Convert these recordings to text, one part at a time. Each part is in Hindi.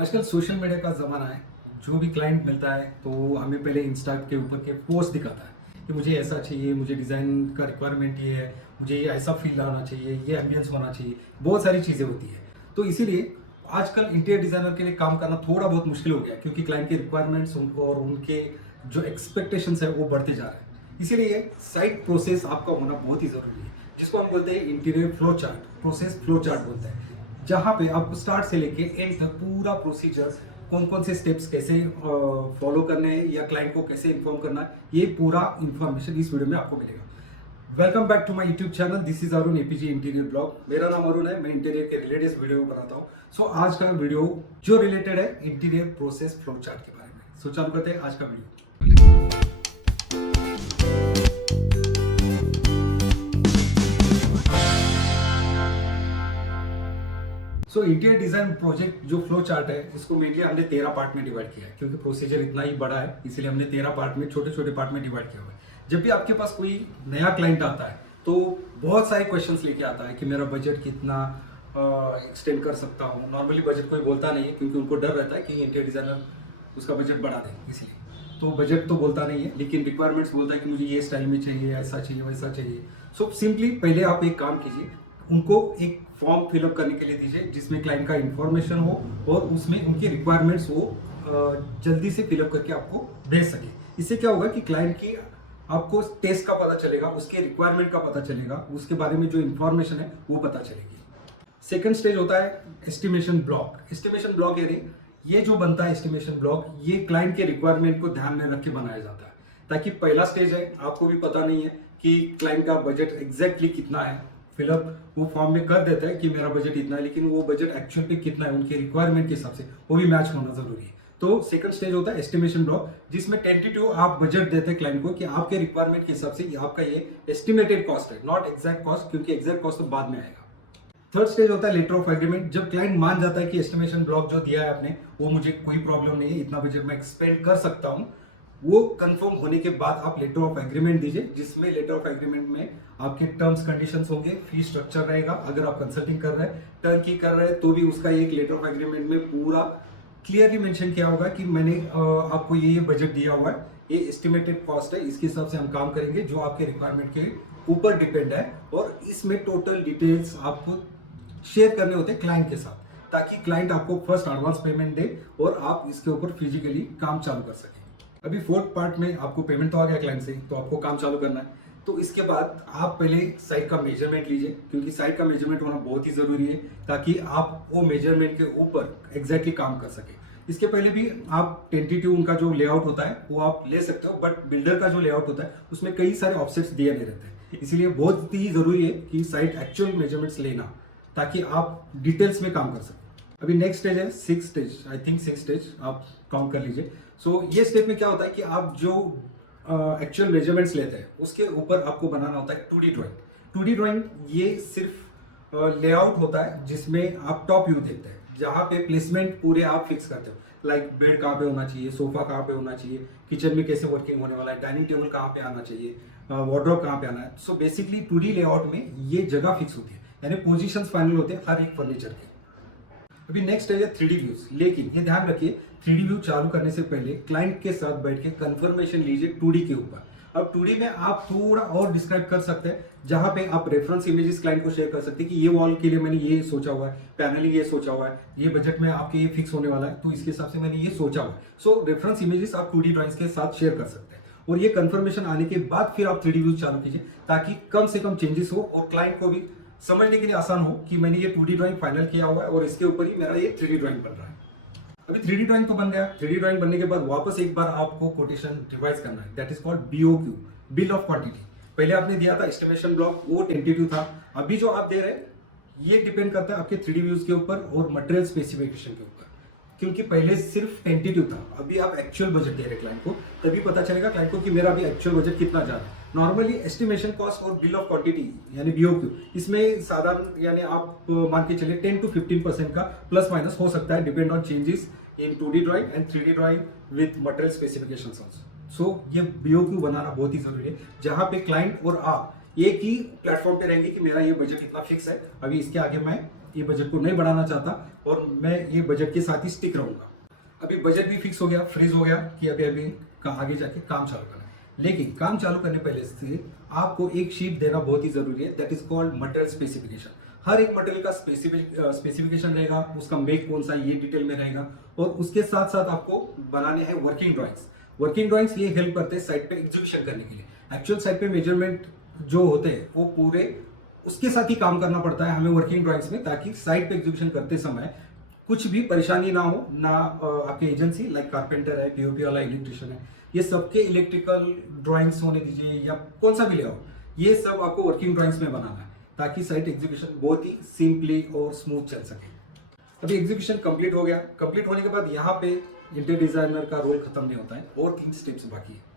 आजकल सोशल मीडिया का ज़माना है। जो भी क्लाइंट मिलता है तो हमें पहले इंस्टा के ऊपर के पोस्ट दिखाता है कि मुझे ऐसा चाहिए, मुझे डिज़ाइन का रिक्वायरमेंट ये है, मुझे ये ऐसा फील आना चाहिए, ये एम्बियंस होना चाहिए, बहुत सारी चीज़ें होती है। तो इसीलिए आजकल इंटीरियर डिज़ाइनर के लिए काम करना थोड़ा बहुत मुश्किल हो गया है, क्योंकि क्लाइंट के रिक्वायरमेंट्स और उनके जो एक्सपेक्टेशंस है वो बढ़ते जा रहे हैं। इसीलिए साइट प्रोसेस आपका होना बहुत ही ज़रूरी है, जिसको हम बोलते हैं interior flow chart, process flow chart बोलते हैं, जहाँ पे आपको स्टार्ट से लेके एंड तक पूरा प्रोसीजर, कौन कौन से स्टेप्स कैसे फॉलो करने हैं या क्लाइंट को कैसे इन्फॉर्म करना है, ये पूरा इन्फॉर्मेशन इस वीडियो में आपको मिलेगा। Welcome back to my YouTube channel, this is Arun APG interior blog. मेरा नाम अरुण है, मैं इंटीरियर के रिलेटेड वीडियो बनाता हूँ। सो आज का वीडियो जो रिलेटेड है इंटीरियर प्रोसेस फ्लो चार्ट के बारे में। सो चालू करते हैं आज का वीडियो। सो इंटीरियर डिजाइन प्रोजेक्ट जो फ्लो चार्ट है, इसको मेनली हमने 13 पार्ट में डिवाइड किया है, क्योंकि प्रोसीजर इतना ही बड़ा है, इसलिए हमने 13 पार्ट में छोटे छोटे पार्ट में डिवाइड किया हुआ है। जब भी आपके पास कोई नया क्लाइंट आता है तो बहुत सारे क्वेश्चंस लेके आता है कि मेरा बजट कितना एक्सटेंड कर सकता हूँ। नॉर्मली बजट कोई बोलता नहीं है, क्योंकि उनको डर रहता है कि इंटीरियर डिजाइनर उसका बजट बढ़ा दें, इसलिए तो बजट तो बोलता नहीं है, लेकिन रिक्वायरमेंट्स बोलता है कि मुझे ये स्टाइल में चाहिए, ऐसा चाहिए, वैसा चाहिए। सो सिंपली पहले आप एक काम कीजिए, उनको एक फॉर्म फिलअप करने के लिए दीजिए, जिसमें क्लाइंट का इंफॉर्मेशन हो और उसमें उनकी रिक्वायरमेंट्स हो, जल्दी से फिलअप करके आपको भेज सके। इससे क्या होगा कि क्लाइंट की आपको टेस्ट का पता चलेगा, उसके रिक्वायरमेंट का पता चलेगा, उसके बारे में जो इंफॉर्मेशन है वो पता चलेगी। सेकंड स्टेज होता है एस्टिमेशन ब्लॉक। एस्टिमेशन ब्लॉक यानी ये जो बनता है एस्टिमेशन ब्लॉक, ये क्लाइंट के रिक्वायरमेंट को ध्यान में रख के बनाया जाता है, ताकि पहला स्टेज है, आपको भी पता नहीं है कि क्लाइंट का बजट एग्जैक्टली कितना है। फिलअप वो फॉर्म में कर देता है कि मेरा बजट इतना है, लेकिन वो बजट एक्चुअल पे कितना है उनके रिक्वायरमेंट के हिसाब से वो भी मैच होना जरूरी है। तो सेकंड स्टेज होता है एस्टिमेशन ब्लॉक, जिसमें टेंटेटिव आप बजट देते हैं क्लाइंट को कि आपके रिक्वायरमेंट के हिसाब से आपका ये एस्टिमेटेड कॉस्ट है, नॉट एग्जैक्ट कॉस्ट, क्योंकि एग्जैक्ट कॉस्ट तो बाद में आएगा। थर्ड स्टेज होता है लेटर ऑफ एग्रीमेंट। जब क्लाइंट मान जाता है कि एस्टिमेशन ब्लॉक जो दिया है आपने वो मुझे कोई प्रॉब्लम नहीं है, इतना बजट मैं एक्सपेंड कर सकता हूँ, वो कंफर्म होने के बाद आप लेटर ऑफ एग्रीमेंट दीजिए, जिसमें लेटर ऑफ एग्रीमेंट में आपके टर्म्स कंडीशंस होंगे, फी स्ट्रक्चर रहेगा। अगर आप कंसल्टिंग कर रहे हैं, टर्न की कर रहे हैं, तो भी उसका एक लेटर ऑफ एग्रीमेंट में पूरा क्लियरली मेंशन किया होगा कि मैंने आपको ये बजट दिया हुआ है, ये एस्टिमेटेड कॉस्ट है, इसके हिसाब से हम काम करेंगे जो आपके रिक्वायरमेंट के ऊपर डिपेंड है। और इसमें टोटल डिटेल्स आपको शेयर करने होते हैं क्लाइंट के साथ, ताकि क्लाइंट आपको फर्स्ट एडवांस पेमेंट दे और आप इसके ऊपर फिजिकली काम चालू कर सकें। अभी फोर्थ पार्ट में आपको पेमेंट तो आ गया क्लाइंट से, तो आपको काम चालू करना है। तो इसके बाद आप पहले साइट का मेजरमेंट लीजिए, क्योंकि साइट का मेजरमेंट होना बहुत ही जरूरी है, ताकि आप वो मेजरमेंट के ऊपर एग्जैक्टली काम कर सके। इसके पहले भी आप टेंटेटिव उनका जो लेआउट होता है वो आप ले सकते हो, बट बिल्डर का जो लेआउट होता है उसमें कई सारे ऑफसेट्स दिए नहीं रहते हैं, इसलिए बहुत ही जरूरी है कि साइट एक्चुअल मेजरमेंट्स लेना, ताकि आप डिटेल्स में काम कर सकें। अभी नेक्स्ट स्टेज है six stage, I think six stage आप काउंट कर लीजिए। सो ये स्टेप में क्या होता है कि आप जो एक्चुअल मेजरमेंट्स लेते हैं उसके ऊपर आपको बनाना होता है 2D ड्राइंग। 2D ड्राइंग ये सिर्फ लेआउट होता है, जिसमें आप टॉप व्यू देखते हैं, जहाँ पे प्लेसमेंट पूरे आप फिक्स करते हो, लाइक बेड कहाँ पे होना चाहिए, सोफा कहाँ पे होना चाहिए, किचन में कैसे वर्किंग होने वाला है, डाइनिंग टेबल कहाँ पे आना चाहिए, वार्डरोब कहाँ पे आना है। सो बेसिकली 2D लेआउट में ये जगह फिक्स होती है, यानी पोजीशंस फाइनल होते हैं हर एक फर्नीचर के। अभी नेक्स्ट स्टेज है 3D व्यूज, लेकिन ये ध्यान रखिए 3D व्यू चालू करने से पहले क्लाइंट के साथ बैठ के कंफर्मेशन लीजिए 2D के ऊपर। अब 2D में आप थोड़ा और डिस्क्राइब कर सकते हैं, जहां पे आप रेफरेंस इमेजेस क्लाइंट को शेयर कर सकते हैं कि ये वॉल के लिए मैंने ये सोचा हुआ है, पैनलिंग ये सोचा हुआ है, ये बजट में आपके ये फिक्स होने वाला है, तो इसके हिसाब से मैंने ये सोचा हुआ है। सो रेफरेंस इमेजेस आप 2D ड्राइंग्स के साथ शेयर कर सकते हैं, और ये कंफर्मेशन आने के बाद फिर आप 3D व्यू चालू कीजिए, ताकि कम से कम चेंजेस हो और क्लाइंट को भी समझने के लिए आसान हो कि मैंने ये 2D ड्राइंग फाइनल किया हुआ है और इसके ऊपर ही मेरा ये 3D ड्राइंग बन रहा है। अभी 3D ड्राइंग तो बन गया। 3D ड्राइंग बनने के बाद वापस एक बार आपको कोटेशन रिवाइज करना है, that is called BOQ, bill of quantity. पहले आपने दिया था एस्टिमेशन ब्लॉक, वो टेंटेटिव था। अभी जो आप दे रहे हैं ये डिपेंड करता है आपके 3D व्यूज के ऊपर और मटेरियल स्पेसिफिकेशन के ऊपर, क्योंकि पहले सिर्फ टेंटेटिव था, अभी आप एक्चुअल बजट दे रहे हैं क्लाइंट को, तभी पता चलेगा क्लाइंट को कि मेरा अभी एक्चुअल बजट कितना जा रहा है। नॉर्मली एस्टिमेशन कॉस्ट और बिल ऑफ क्वांटिटी यानी BOQ, इसमें साधारण यानी आप मान के चलिए 10 to 15% का प्लस माइनस हो सकता है, depend on changes in 2D drawing and 3D drawing with material specifications also. So ये BOQ बनाना बहुत ही जरूरी है, जहां पे क्लाइंट और आप एक ही प्लेटफॉर्म पे रहेंगे कि मेरा ये बजट इतना फिक्स है, अभी इसके आगे मैं ये बजट को नहीं बढ़ाना चाहता और मैं ये बजट के साथ ही स्टिक रहूंगा। अभी बजट भी फिक्स हो गया, फ्रीज हो गया कि अभी का आगे जाके काम चालू करना है। लेकिन काम चालू करने पहले से आपको एक शीट देना बहुत ही जरूरी है, that is called material specification. हर एक मटेरियल का स्पेसिफिकेशन रहेगा, उसका मेक कौन सा ये डिटेल में रहेगा, और उसके साथ साथ आपको बनाने हैं वर्किंग ड्राइंग्स। वर्किंग ड्राइंग्स ये हेल्प करते हैं साइट पे एग्जीक्यूशन करने के लिए। एक्चुअल साइट पे मेजरमेंट जो होते हैं वो पूरे उसके साथ ही काम करना पड़ता है हमें वर्किंग ड्राइंग्स में, ताकि साइट पे एग्जीक्यूशन करते समय कुछ भी परेशानी ना हो ना। आपके एजेंसी लाइक कारपेंटर है, पीओपी वाला इलेक्ट्रिशियन है, ये सबके इलेक्ट्रिकल ड्राइंग्स होने दीजिए या कौन सा भी ले आओ, ये सब आपको वर्किंग ड्राइंग्स में बनाना है ताकि साइट एग्जीक्यूशन बहुत ही सिंपली और स्मूथ चल सके। अभी एग्जीक्यूशन कंप्लीट हो गया। कंप्लीट होने के बाद यहाँ पे इंटीरियर डिजाइनर का रोल खत्म नहीं होता है और 3 स्टेप्स बाकी है।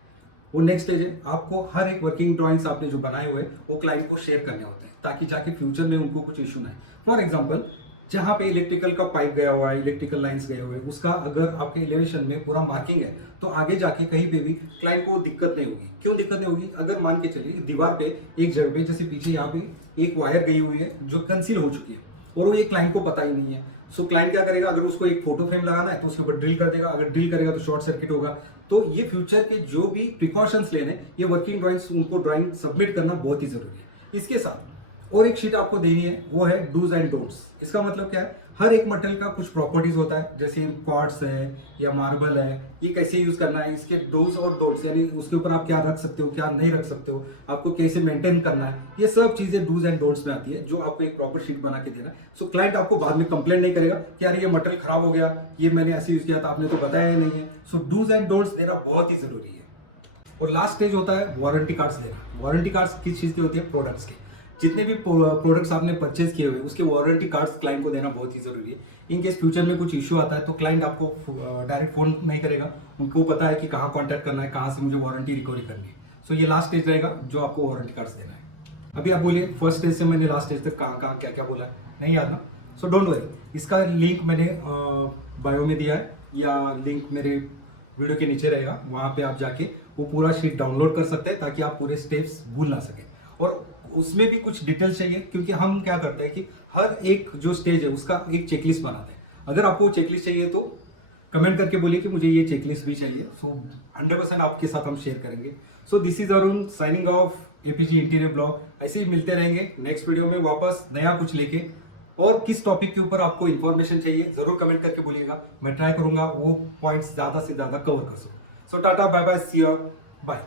वो नेक्स्ट स्टेज है, आपको हर एक वर्किंग ड्राइंग्स आपने जो बनाए हुए वो क्लाइंट को शेयर करने होते हैं ताकि जाके फ्यूचर में उनको कुछ इशू ना है। फॉर एग्जांपल, जहाँ पे इलेक्ट्रिकल का पाइप गया हुआ है, इलेक्ट्रिकल लाइंस गए हुए, उसका अगर आपके एलिवेशन में पूरा मार्किंग है तो आगे जाके कहीं पे भी क्लाइंट को दिक्कत नहीं होगी। क्यों दिक्कत नहीं होगी? अगर मान के चलिए दीवार पे एक जगह पे, जैसे पीछे यहाँ पे एक वायर गई हुई है जो कंसील हो चुकी है और वो ये क्लाइंट को पता ही नहीं है। सो क्लाइंट क्या करेगा, अगर उसको एक फोटो फ्रेम लगाना है तो उसके ऊपर ड्रिल कर देगा, अगर ड्रिल करेगा तो शॉर्ट सर्किट होगा। तो ये फ्यूचर के जो भी प्रिकॉशंस लेने, ये वर्किंग ड्राइंग्स उनको ड्राइंग सबमिट करना बहुत ही जरूरी है। इसके साथ और एक शीट आपको देनी है, वो है डूज एंड डोंट्स। इसका मतलब क्या है, हर एक मटेरियल का कुछ प्रॉपर्टीज होता है, जैसे क्वार्ट्स है या मार्बल है, ये कैसे यूज करना है, इसके डूज और डोंट्स यानी उसके ऊपर आप क्या रख सकते हो, क्या नहीं रख सकते हो, आपको कैसे मेंटेन करना है, ये सब चीजें डूज एंड डोंट्स में आती है, जो आपको एक प्रॉपर शीट बना के देना है। सो क्लाइंट आपको बाद में कंप्लेंट नहीं करेगा कि यार ये मटेरियल खराब हो गया, ये मैंने ऐसे यूज किया था, आपने तो बताया ही नहीं है। सो डूज एंड डोंट्स देना बहुत ही जरूरी है। और लास्ट स्टेज होता है वारंटी कार्ड्स देना। वारंटी कार्ड्स किस चीज के होती है? प्रोडक्ट्स के। जितने भी प्रोडक्ट्स आपने परचेज किए हुए उसके वारंटी कार्ड्स क्लाइंट को देना बहुत ही जरूरी है। इन केस फ्यूचर में कुछ इशू आता है तो क्लाइंट आपको डायरेक्ट फोन नहीं करेगा, उनको पता है कि कहाँ कॉन्टैक्ट करना है, कहाँ से मुझे वारंटी रिकवरी करनी है। सो ये लास्ट स्टेज रहेगा जो आपको वारंटी कार्ड्स देना है। अभी आप बोलिए फर्स्ट स्टेज से मैंने लास्ट स्टेज तक कहाँ कहाँ क्या क्या बोला है, नहीं याद ना? सो डोंट वरी, इसका लिंक मैंने बायो में दिया है या लिंक मेरे वीडियो के नीचे रहेगा, वहाँ पे आप जाके वो पूरा शीट डाउनलोड कर सकते हैं ताकि आप पूरे स्टेप्स भूल ना सके। और उसमें भी कुछ डिटेल्स चाहिए, क्योंकि हम क्या करते हैं कि हर एक जो स्टेज है उसका एक चेकलिस्ट बनाते हैं। अगर आपको चेकलिस्ट चाहिए तो कमेंट करके बोलिए कि मुझे ये चेकलिस्ट भी चाहिए। सो 100% आपके साथ हम शेयर करेंगे। So this is Arun signing off APG interior blog. ऐसे ही मिलते रहेंगे नेक्स्ट वीडियो में वापस नया कुछ लेके। और किस टॉपिक के ऊपर आपको इन्फॉर्मेशन चाहिए जरूर कमेंट करके बोलिएगा, मैं ट्राई करूंगा वो पॉइंट्स ज्यादा से ज्यादा कवर कर सकूं। So tata, bye bye, see you, bye.